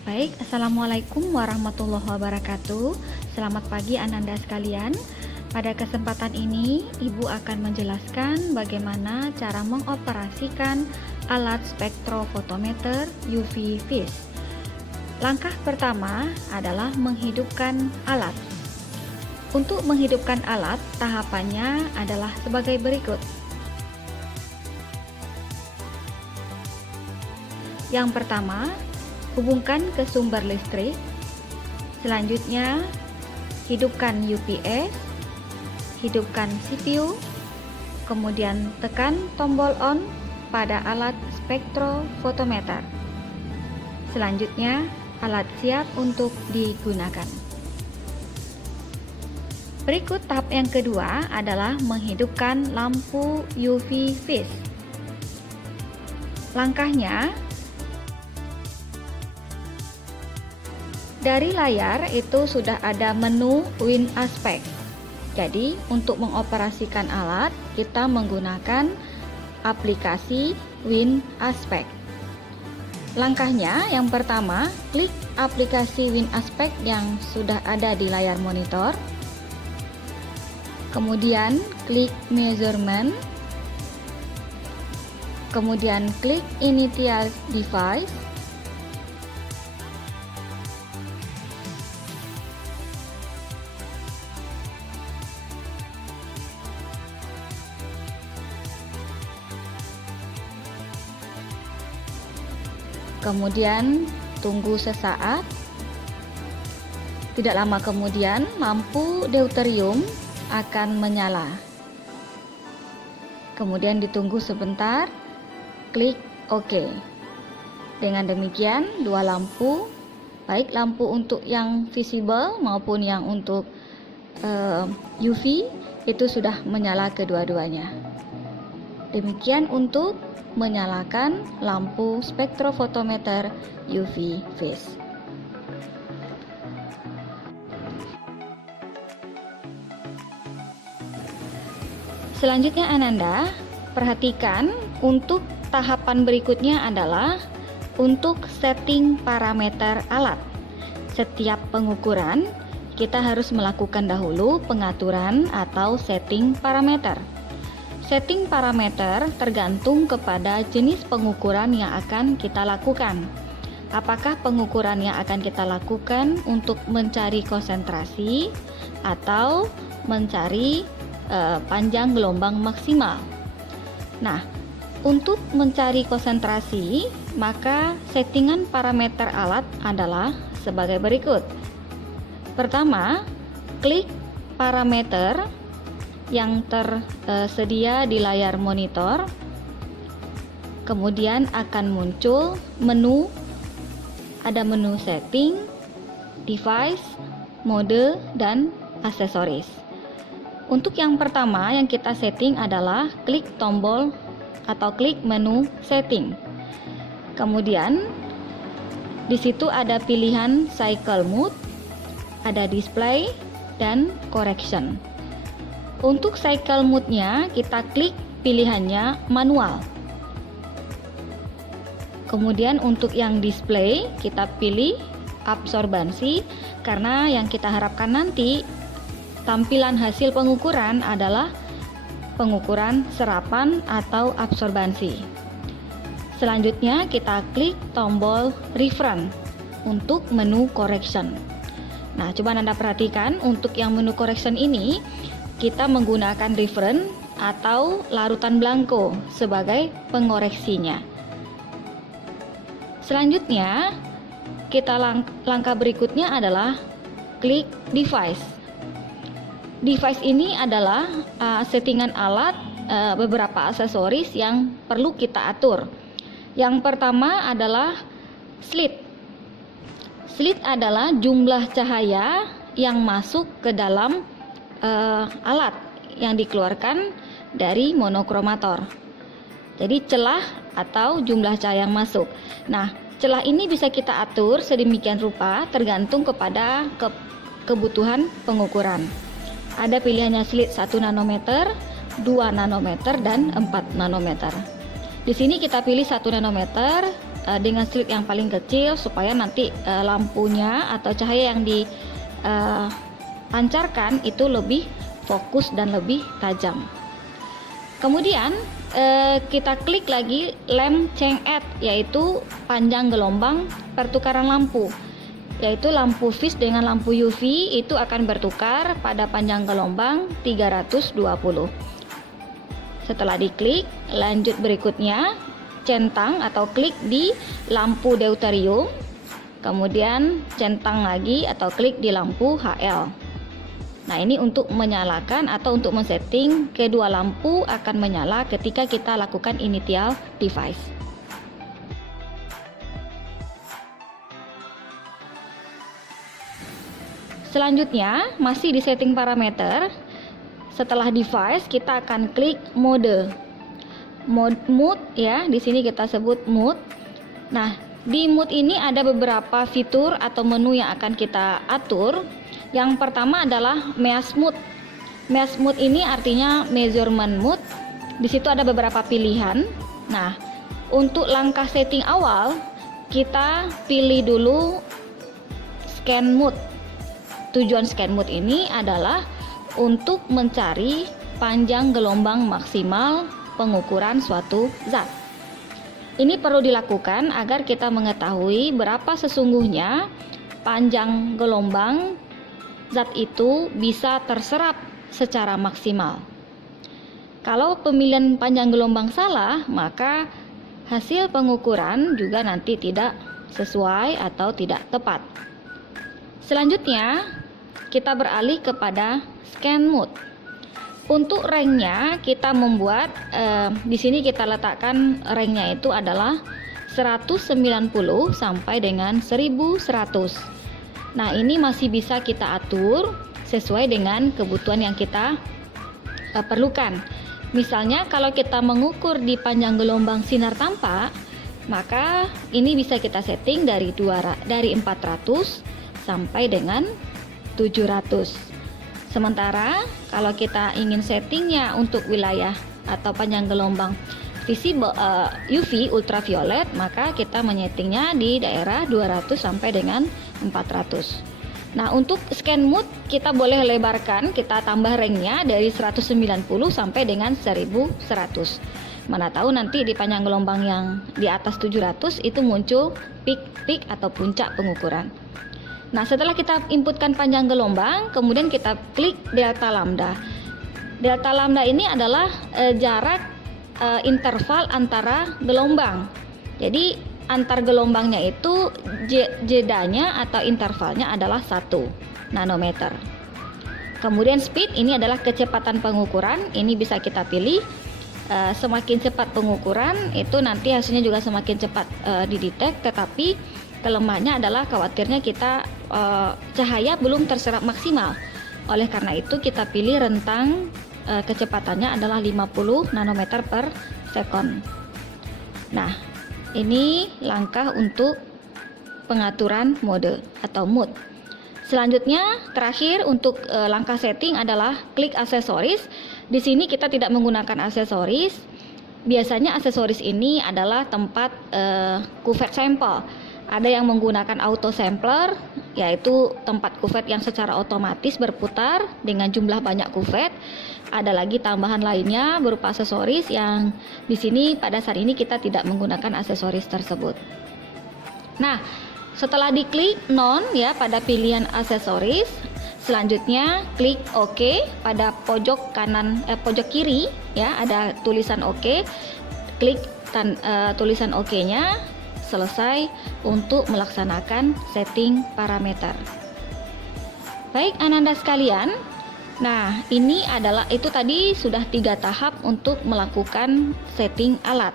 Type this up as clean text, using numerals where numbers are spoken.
Baik, Assalamualaikum warahmatullahi wabarakatuh. Selamat pagi Ananda sekalian. Pada kesempatan ini, Ibu akan menjelaskan bagaimana cara mengoperasikan alat spektrofotometer UV vis. Langkah pertama adalah menghidupkan alat. Untuk menghidupkan alat, tahapannya adalah sebagai berikut. Yang pertama, hubungkan ke sumber listrik. Selanjutnya, hidupkan UPS, hidupkan CPU, kemudian tekan tombol on pada alat spektrofotometer. Selanjutnya, alat siap untuk digunakan. Berikut tahap yang kedua adalah menghidupkan lampu UV vis. Langkahnya, dari layar itu sudah ada menu Win Aspect. Jadi, untuk mengoperasikan alat, kita menggunakan aplikasi Win Aspect. Langkahnya, yang pertama, klik aplikasi Win Aspect yang sudah ada di layar monitor. Kemudian, klik Measurement. Kemudian, klik Initial Device. Kemudian tunggu sesaat. Tidak lama kemudian lampu deuterium akan menyala. Kemudian ditunggu sebentar, klik OK. Dengan demikian dua lampu, baik lampu untuk yang visible maupun yang untuk UV itu sudah menyala kedua-duanya. Demikian untuk menyalakan lampu spektrofotometer UV vis. Selanjutnya Ananda, perhatikan untuk tahapan berikutnya adalah untuk setting parameter alat. Setiap pengukuran kita harus melakukan dahulu pengaturan atau setting parameter. Setting parameter tergantung kepada jenis pengukuran yang akan kita lakukan. Apakah pengukuran yang akan kita lakukan untuk mencari konsentrasi atau mencari panjang gelombang maksimal. Nah, untuk mencari konsentrasi, maka settingan parameter alat adalah sebagai berikut. Pertama, klik parameter yang tersedia di layar monitor, kemudian akan muncul menu, ada menu setting, device, mode, dan aksesoris. Untuk yang pertama yang kita setting adalah klik tombol atau klik menu setting. Kemudian di situ ada pilihan cycle mode, ada display, dan correction. Untuk cycle mode-nya kita klik pilihannya manual. Kemudian untuk yang display kita pilih absorbansi, karena yang kita harapkan nanti tampilan hasil pengukuran adalah pengukuran serapan atau absorbansi. Selanjutnya kita klik tombol reference untuk menu correction. Nah, coba Anda perhatikan untuk yang menu correction ini kita menggunakan reference atau larutan blanko sebagai pengoreksinya. Selanjutnya, langkah berikutnya adalah klik device. Device ini adalah settingan alat, beberapa aksesoris yang perlu kita atur. Yang pertama adalah slit. Slit adalah jumlah cahaya yang masuk ke dalam alat yang dikeluarkan dari monokromator. Jadi celah atau jumlah cahaya yang masuk. Nah, celah ini bisa kita atur sedemikian rupa tergantung kepada kebutuhan pengukuran. Ada pilihannya slit 1 nanometer, 2 nanometer, dan 4 nanometer. Di sini kita pilih 1 nanometer dengan slit yang paling kecil supaya nanti lampunya atau cahaya yang dipancarkan itu lebih fokus dan lebih tajam. Kemudian kita klik lagi lamp change add, yaitu panjang gelombang pertukaran lampu, yaitu lampu fix dengan lampu UV itu akan bertukar pada panjang gelombang 320. Setelah diklik, lanjut berikutnya centang atau klik di lampu deuterium, kemudian centang lagi atau klik di lampu HL. Nah, ini untuk menyalakan atau untuk men-setting kedua lampu akan menyala ketika kita lakukan initial device. Selanjutnya, masih di setting parameter. Setelah device, kita akan klik mode. Mood ya, di sini kita sebut mood. Nah, di mood ini ada beberapa fitur atau menu yang akan kita atur. Yang pertama adalah measure mode. Measure mode ini artinya measurement mode. Di situ ada beberapa pilihan. Nah, untuk langkah setting awal, kita pilih dulu scan mode. Tujuan scan mode ini adalah untuk mencari panjang gelombang maksimal pengukuran suatu zat. Ini perlu dilakukan agar kita mengetahui berapa sesungguhnya panjang gelombang zat itu bisa terserap secara maksimal. Kalau pemilihan panjang gelombang salah, maka hasil pengukuran juga nanti tidak sesuai atau tidak tepat. Selanjutnya, kita beralih kepada scan mode. Untuk ranknya kita membuat di sini kita letakkan ranknya itu adalah 190 sampai dengan 1100. Nah, ini masih bisa kita atur sesuai dengan kebutuhan yang kita perlukan. Misalnya kalau kita mengukur di panjang gelombang sinar tampak, maka ini bisa kita setting dari 400 sampai dengan 700. Sementara kalau kita ingin settingnya untuk wilayah atau panjang gelombang visible UV ultraviolet, maka kita menyetingnya di daerah 200 sampai dengan 400. Nah, untuk scan mode kita boleh lebarkan, kita tambah ranknya dari 190 sampai dengan 1100. Mana tahu nanti di panjang gelombang yang di atas 700 itu muncul peak atau puncak pengukuran. Nah, setelah kita inputkan panjang gelombang, kemudian kita klik delta lambda. Delta lambda ini adalah jarak interval antara gelombang. Jadi antar gelombangnya itu jedanya atau intervalnya adalah 1 nanometer. Kemudian speed ini adalah kecepatan pengukuran. Ini bisa kita pilih. Semakin cepat pengukuran itu nanti hasilnya juga semakin cepat didetek. Tetapi kelemahannya adalah khawatirnya kita cahaya belum terserap maksimal. Oleh karena itu kita pilih rentang kecepatannya adalah 50 nanometer per second. Nah, ini langkah untuk pengaturan mode atau mood. Selanjutnya, terakhir untuk langkah setting adalah klik aksesoris. Di sini kita tidak menggunakan aksesoris. Biasanya aksesoris ini adalah tempat kuvet sampel. Ada yang menggunakan auto sampler, yaitu tempat kuvet yang secara otomatis berputar dengan jumlah banyak kuvet. Ada lagi tambahan lainnya berupa aksesoris yang di sini pada saat ini kita tidak menggunakan aksesoris tersebut. Nah, setelah diklik non ya pada pilihan aksesoris, selanjutnya klik OK pada pojok kanan pojok kiri ya ada tulisan OK. Klik tulisan OK-nya. Selesai untuk melaksanakan setting parameter. Baik Ananda sekalian, nah ini adalah itu tadi sudah 3 tahap untuk melakukan setting alat.